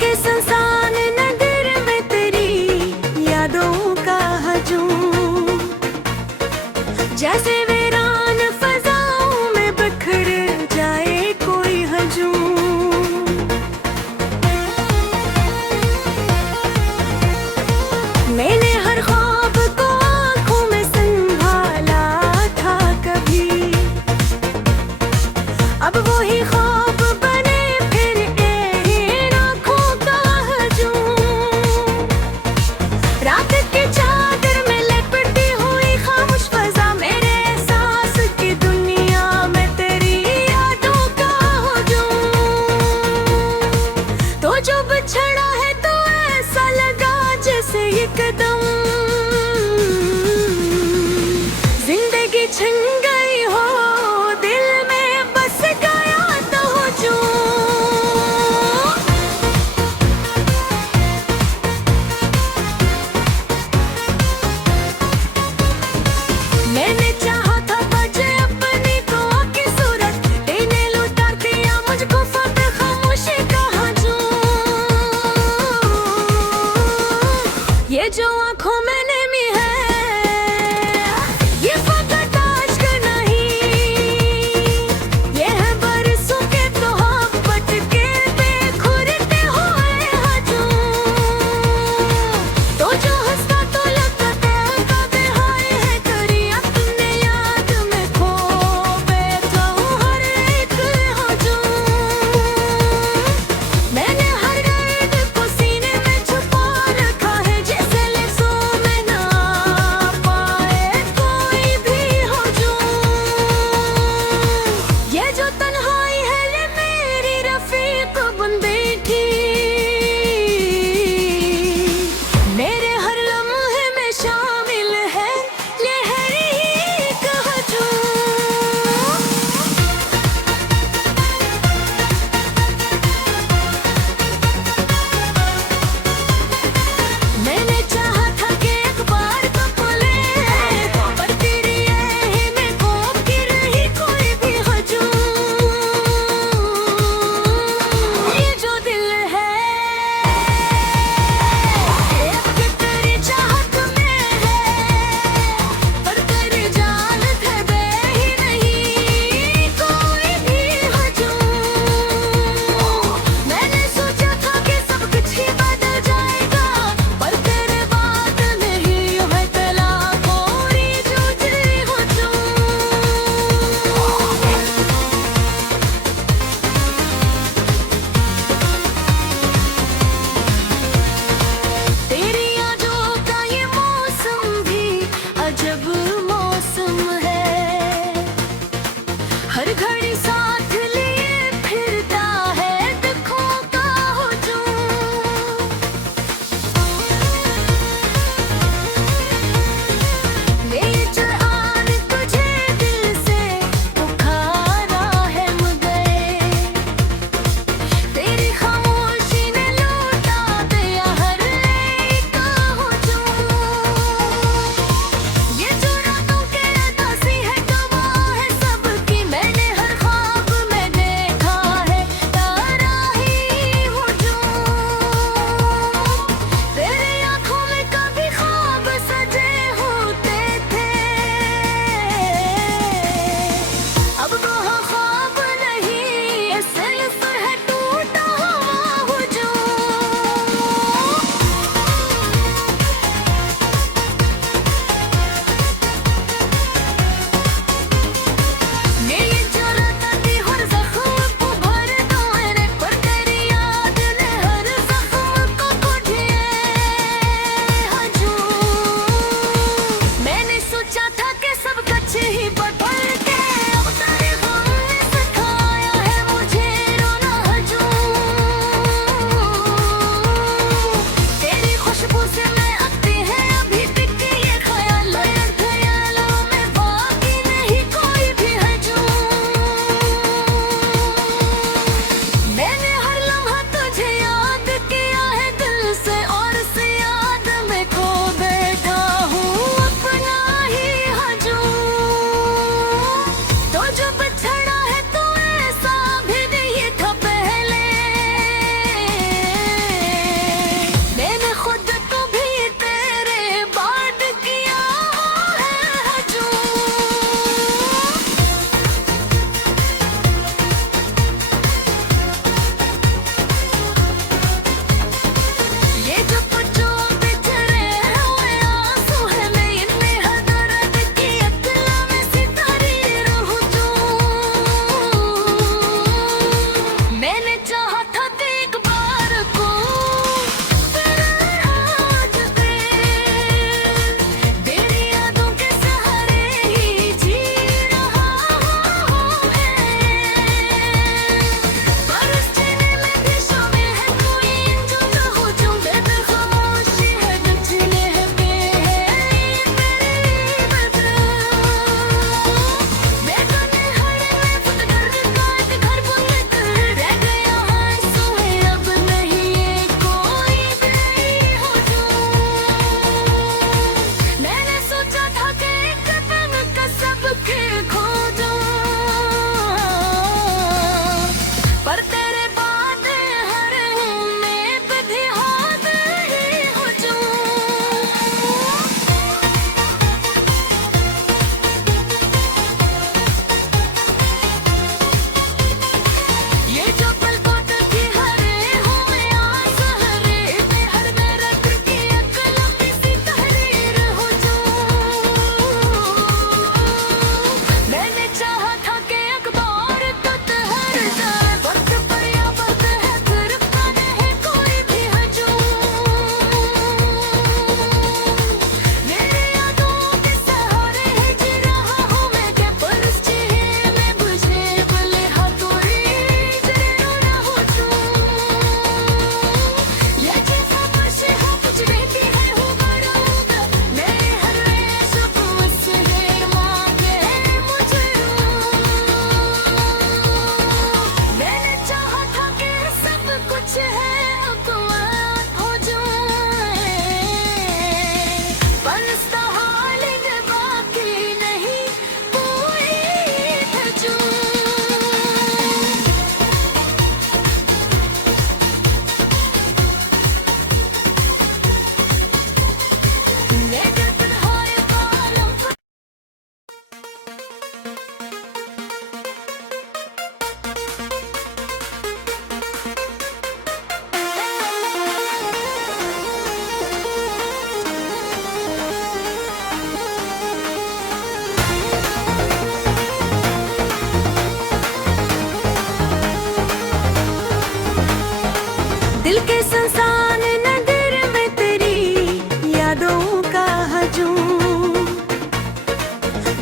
के सुनसान नगर में तेरी यादों का हजूम, जैसे वीरान फजाओं में बिखर जाए कोई हजूम। मैंने हर ख्वाब को आंखों में संभाला था कभी, अब वही ख्वाब बने फिर इन आंखों का हजूम। रात की चादर में लिपटी हुई खामोश फजा मेरे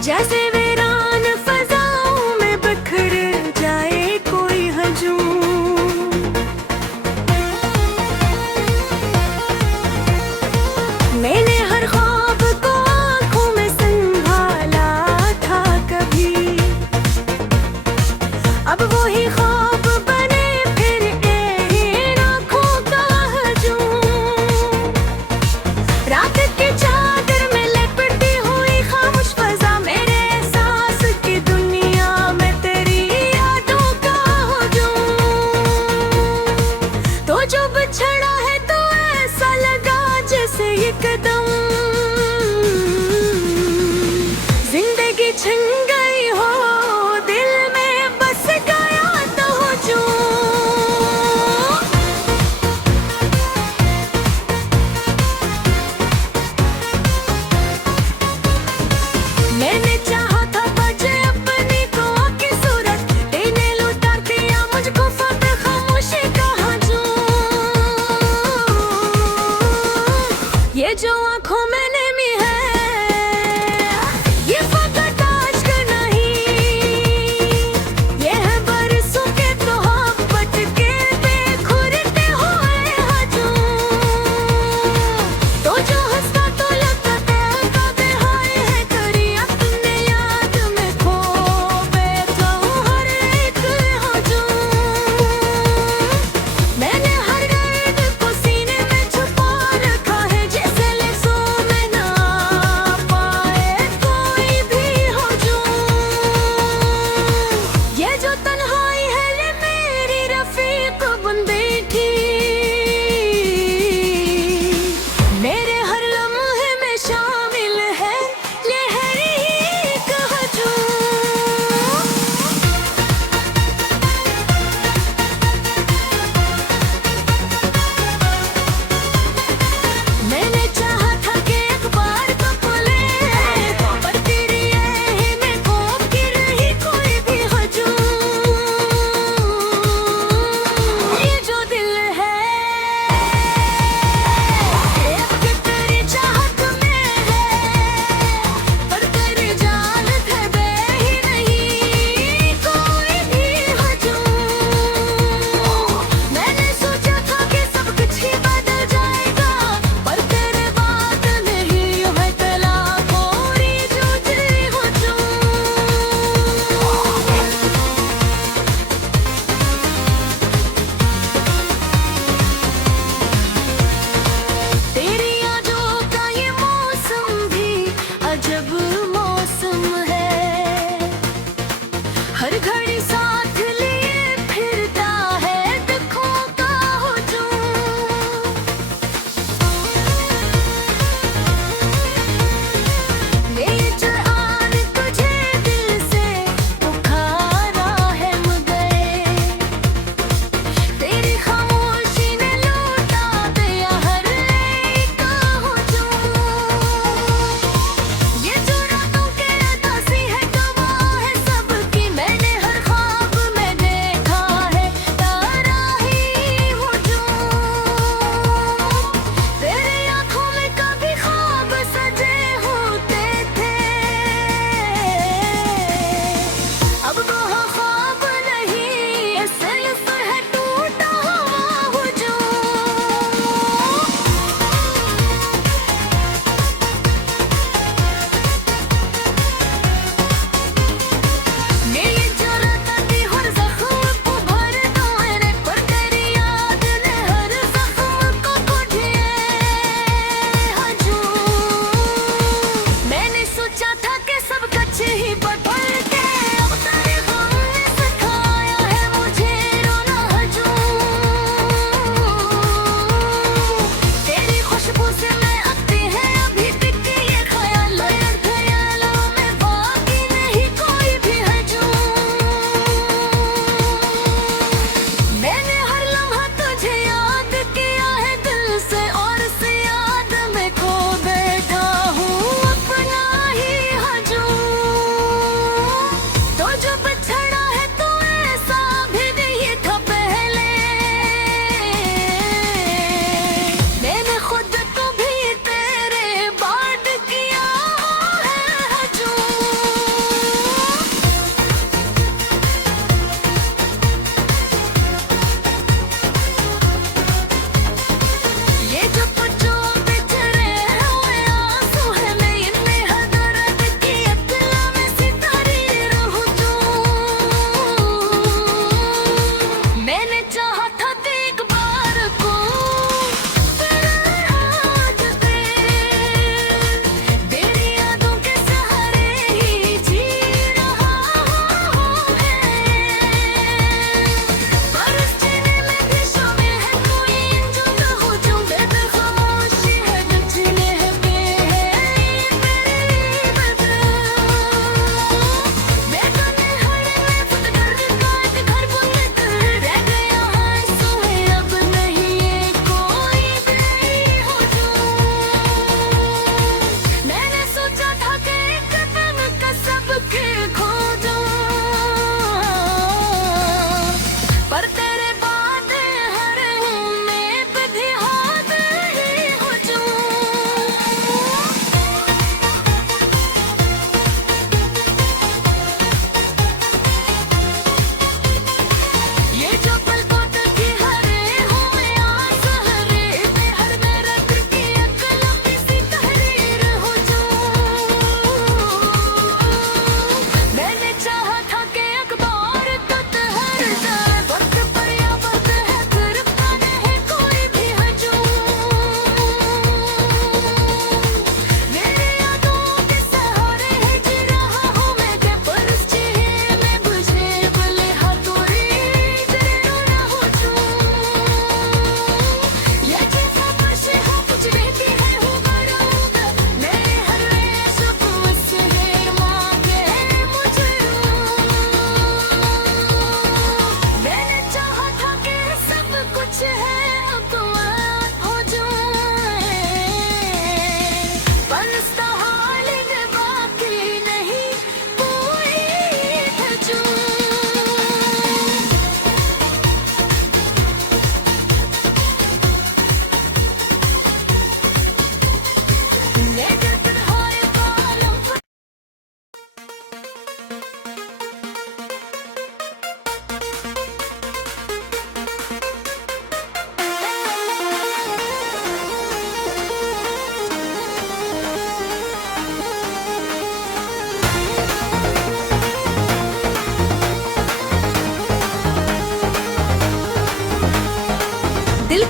जैसे वीरान फजाओं में बिखर जाए कोई हजूम। मैंने हर ख्वाब को आंखों में संभाला था कभी, अब वही ख्वाब बने फिर इन आँखों का हजूम। रात की चादर में लिपटी हुई खामोश फजा, मेरे एहसास की दुनिया में तेरी यादों का हजूम। तो जो बिछड़ा है तो ऐसा लगा जैसे ये कदम जिंदगी छिन गई हो, दिल में बस गया तो हजूम। मैंने चाहा था बजे अपनी दुआ की सूरत, तेने लुटार दिया मुझको फतेह खामोशी का हजूम। ये जो आँखों में नमी है ये फकत अश्क नहीं, ये है बरसों के तोहब्बत के बेखुरते हुए हजूम। तो जो हंसता तो लगता था बेहाय है करी, अपने याद में खो बैठा हूँ हर एक हजूम। मैंने हर दर्द को सीने में छुपा रखा है, जैसे लफ्ज़ों में ना पाए कोई भी हजूम। ये जो तन्हाई है ये मेरी रफीक बन बैठी, मेरे हर लम्हे में शामिल है ये हर एक हजूम। मैंने चाहा था कि एक बार तो बोले, पर तेरी में खो की रही कोई भी हजूम। ये जो दिल है एक तेरी चाहत में है, पर तेरी जान है दे ही नहीं कोई भी हजूम। मैंने सोचा था कि सब कुछ ही बदल जाएगा, पर तेरे बाद नहीं है तलाकों जो तेरी तेरी यादों का ये मौसम भी अजब मौसम है, हर घड़ी साथ लिए फिरता है दुखों का हजूम। ये जहान तुझे दिल से पुकारा है मगर तेरी खामोशी ने लौटा दिया हर एक हजूम। ये जो रातों के अदासी है गवाह है सबकी, मैंने हर ख्वाब में देखा है तारा ही हजूम। तेरी आँखों में कभी ख्वाब सजे होते थे, अब वो ख्वाब नहीं ये सिर्फ है टूटा हुआ हजूम। ये जरूरत थी हर जख्म को भर दो मैंने, पर तेरी याद ने हर जख्म को कोठिए हजूम। मैंने सोचा था कि सब कुछ ही बदल के, अब तेरे गम ने सिखाया है मुझे रोना हजूम। तेरी खुशबू से मैं आती है अभी तक ये ख्याल, ख्यालों में बाकी नहीं कोई भी हजूम। मैंने हर लम्हा तुझे याद किया है दिल से, और इस याद में खो बैठा हूँ अपना ही हजूम।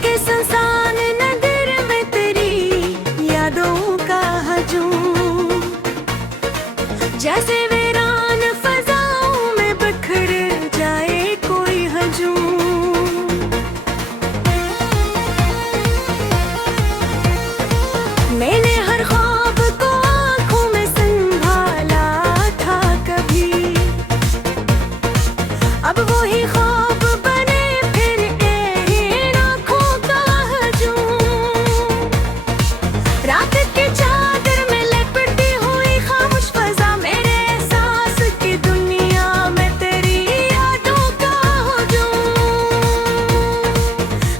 के संसान नगर में तेरी यादों का हजूम, जैसे वीरान फजाओं में बिखर जाए कोई हजूम। मैंने हर ख्वाब को आंखों में संभाला था कभी, अब वो ही ख्वाब बने फिर इन आँखों का हजूम। रात के चादर में लिपटी हुई खामोश फजा, मेरे एहसास की दुनिया में तेरी यादों का हजूम।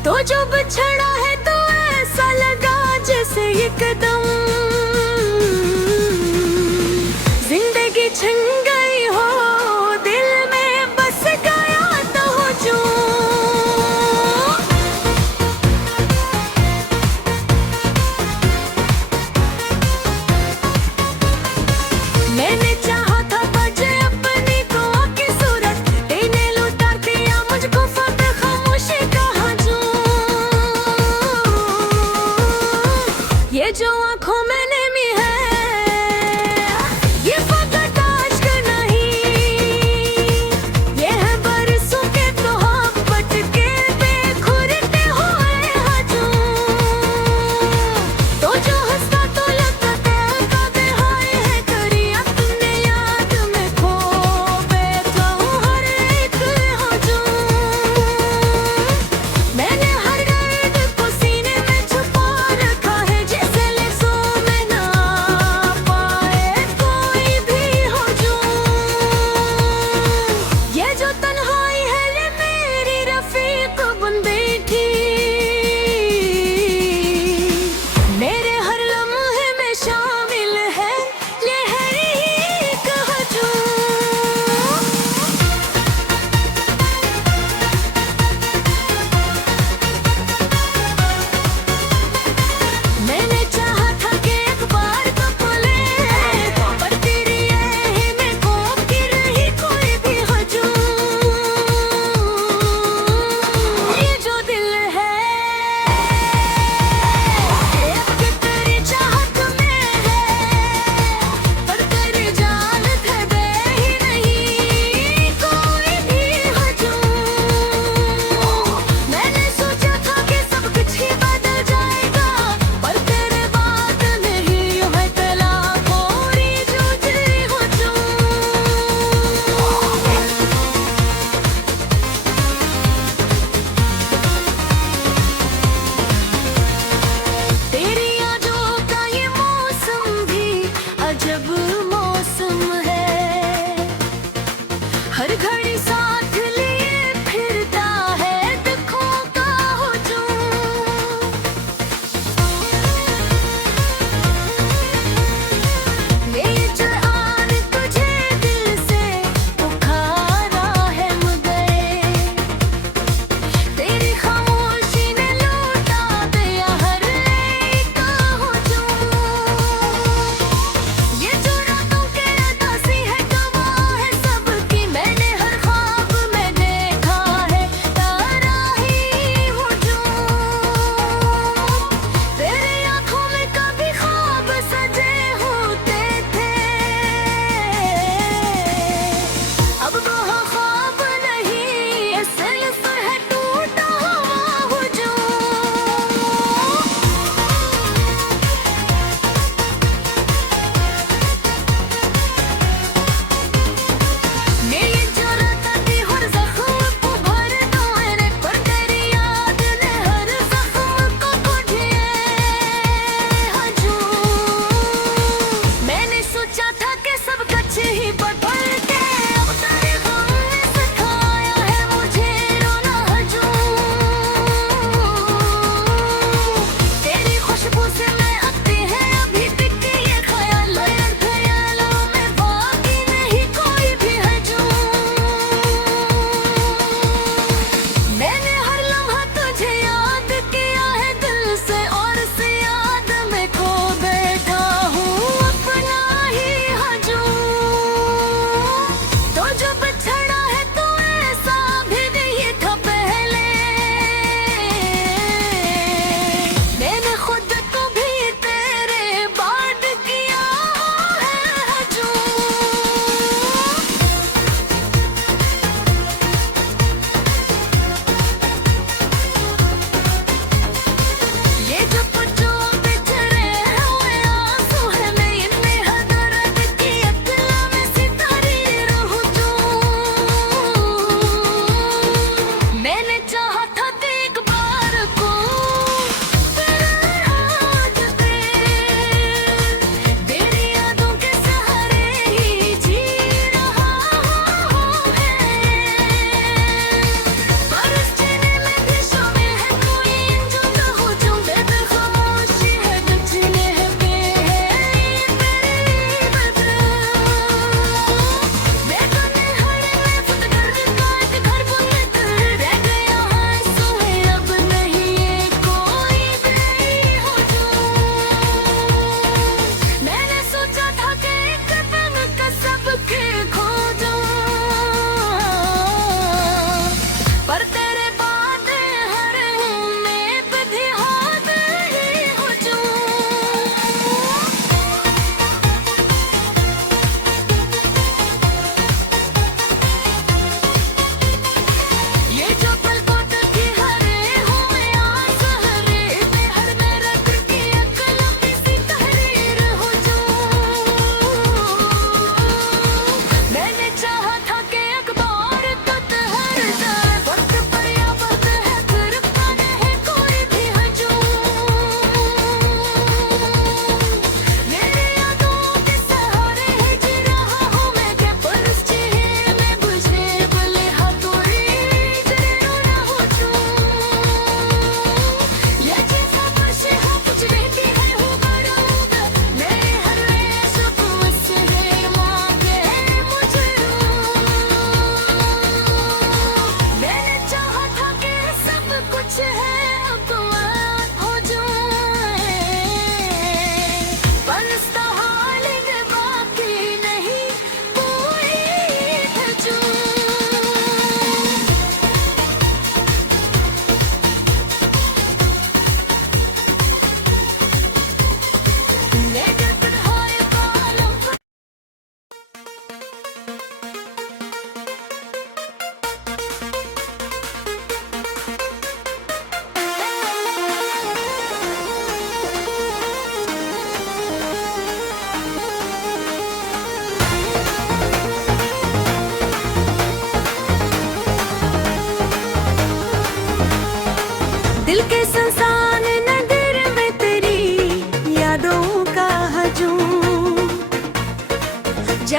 तो जो बिछड़ा है तो ऐसा लगा जैसे एकदम जिंदगी छिन गई हो, दिल में बस गया तो हजूम। मैंने चाहा था बजे अपनी दुआ की सूरत, तेने लौटा दिया मुझको फतेह खामोशी का हजूम। ये जो आँखों में नमी है, ये फकत अश्क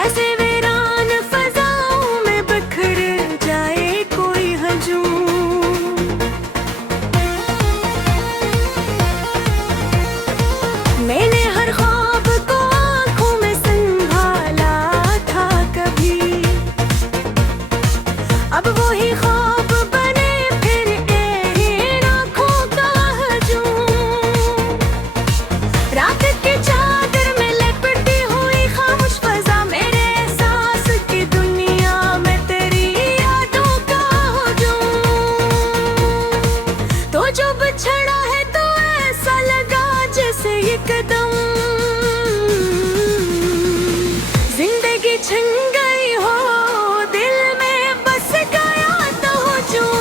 ऐसे वीरान फजाओं में बिखर जाए कोई हजूम। मैंने हर ख्वाब को आंखों में संभाला था कभी, अब वही ख्वाब बने फिर इन आंखों का हजूम। रात की चादर में लिपटी हुई खामोश फजा, मेरे एहसास की दुनिया में तेरी यादों का हुजूम। तो जो बिछड़ा है तो ऐसा लगा जैसे एकदम जिंदगी छिन गई हो, दिल में बस गया तो हुजूम।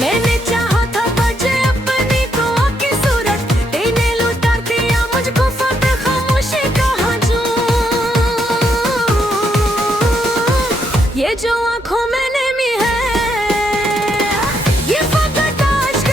मैंने चाहा था बचे अपनी तो की सूरत, तेने लुटा दिया मुझको फक्त खामोशी का हजूम। ये जो आंखों में नमी है, ये फकत आश्क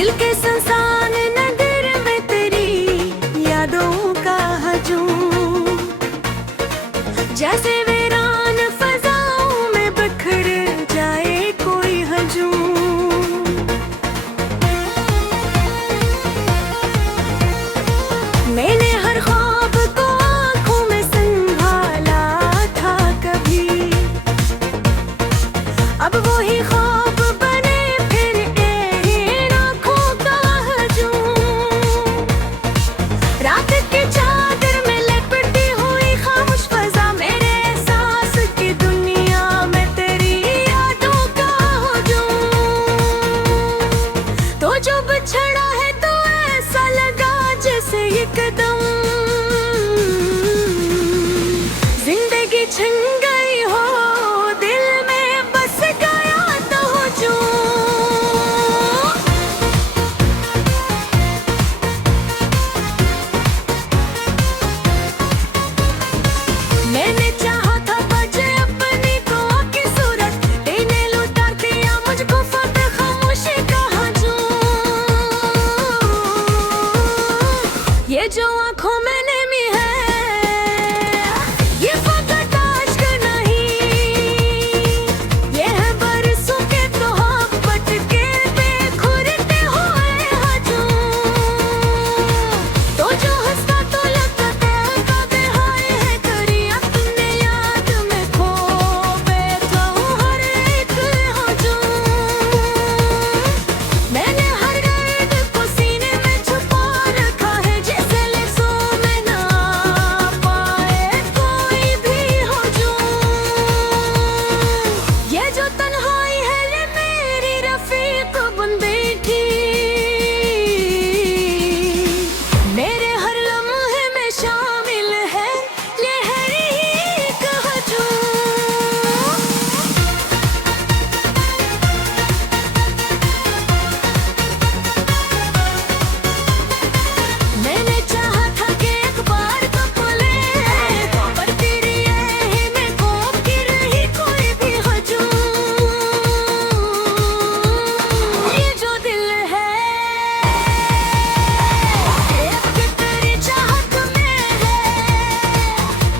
दिल के संसान नगर में तेरी यादों का हजूम, जैसे वीरान फजाओं में बिखर जाए कोई हजूम। मैंने हर ख्वाब को आंखों में संभाला था कभी, अब वही ख्वाब बने फिर इन आँखों का हजूम। रात की चादर में लिपटी हुई खामोश फजा, मेरे एहसास की दुनिया में तेरी यादों का हजूम। तो जो बिछड़ा है तो ऐसा लगा जैसे ये कदम जिंदगी छिन गई हो, दिल में बस गया तो हजूम। मैंने चाहा था बजे अपनी दुआ की सूरत, तेने लुटा दिया मुझको फतेह खामोशी का हजूम। ये जो आँखों में नमी है ये फकत अश्क नहीं, ये है बरसों के तोहब्बत के बेखुरते हुए हजूम। तो जो हंसता तो लगता कभी हाय है करिया तुमने याद में खो बैठा हूँ हर एक हजूम। मैंने हर दर्द को सीने में छुपा रखा है, जैसे लफ्ज़ों में ना पाए कोई भी हजूम। ये जो तन्हाई है ये मेरी रफीक बन बैठी, मेरे हर लम्हे में शामिल है ये हर एक हजूम। मैंने चाहा था कि एक बार तो बोले, पर तेरी में खो की रही कोई भी हजूम। ये जो दिल है एक तेरी चाहत में है,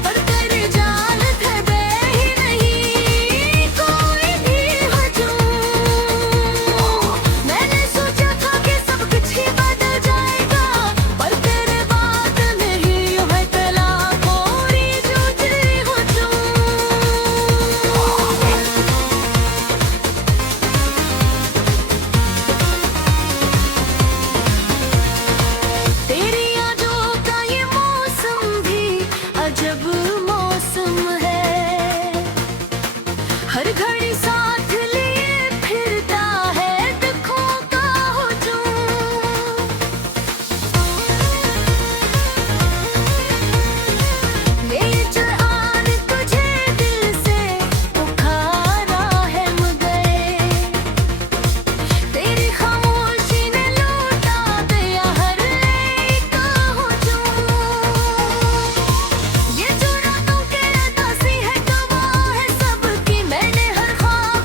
पर तेरी जालत है बे ही नहीं कोई भी हजूम। मैंने सोचा था कि सब कुछ ही बदल जाएगा, पर तेरे बाद नहीं है तलाकोरी जो तेरी तेरी यादों का ये मौसम भी अजब मौसम है, हर घड़ी साथ लिए फिरता है दुखों का हजूम। ये जहान तुझे दिल से पुकारा है मगर तेरी खामोशी ने लौटा दिया हर एक हजूम। ये जो रातों के अदासी है गवाह है सबकी, मैंने हर ख्वाब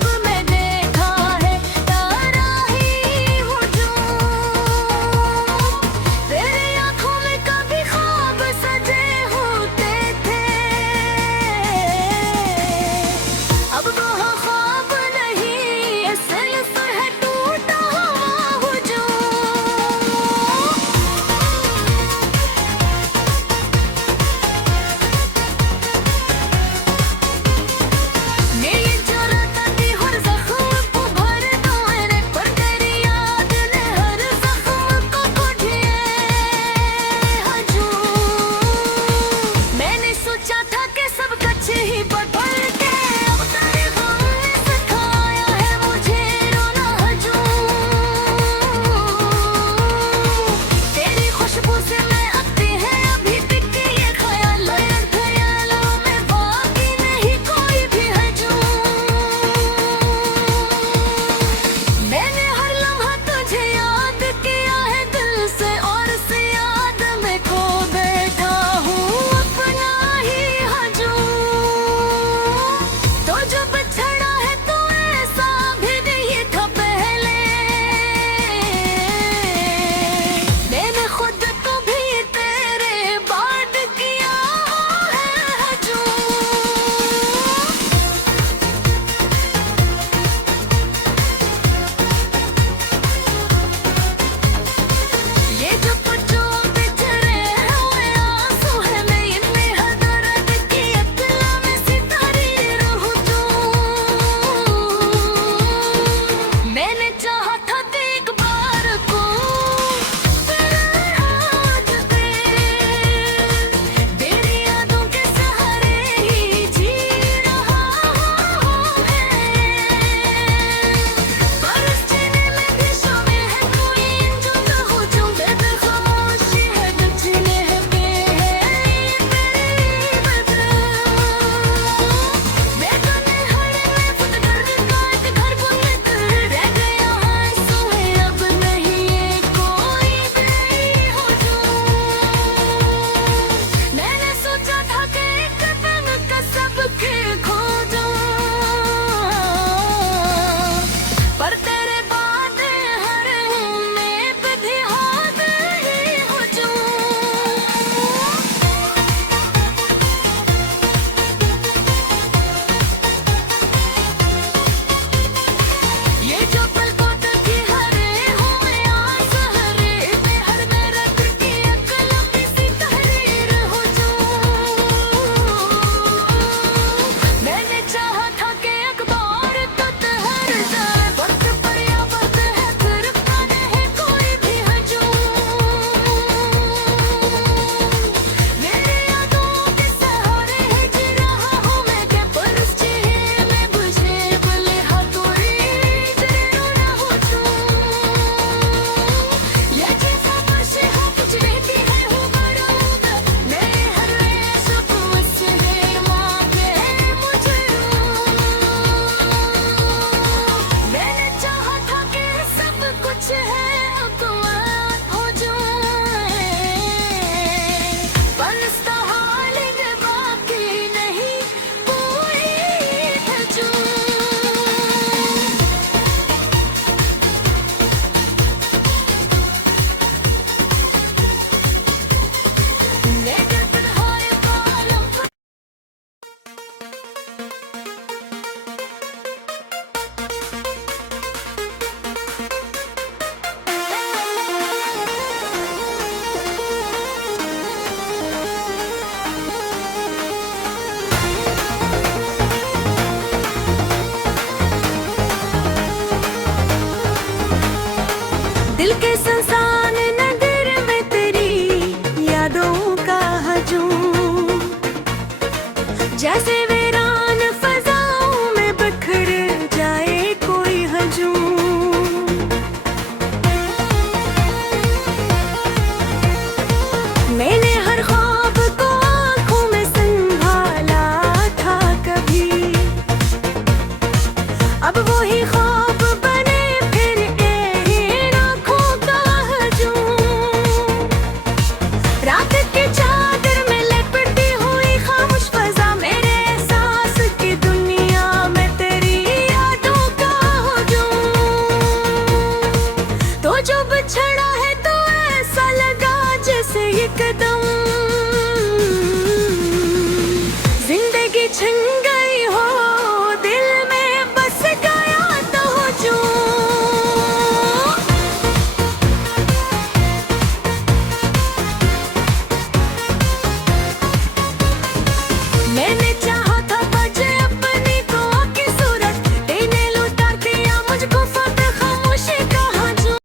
एक दम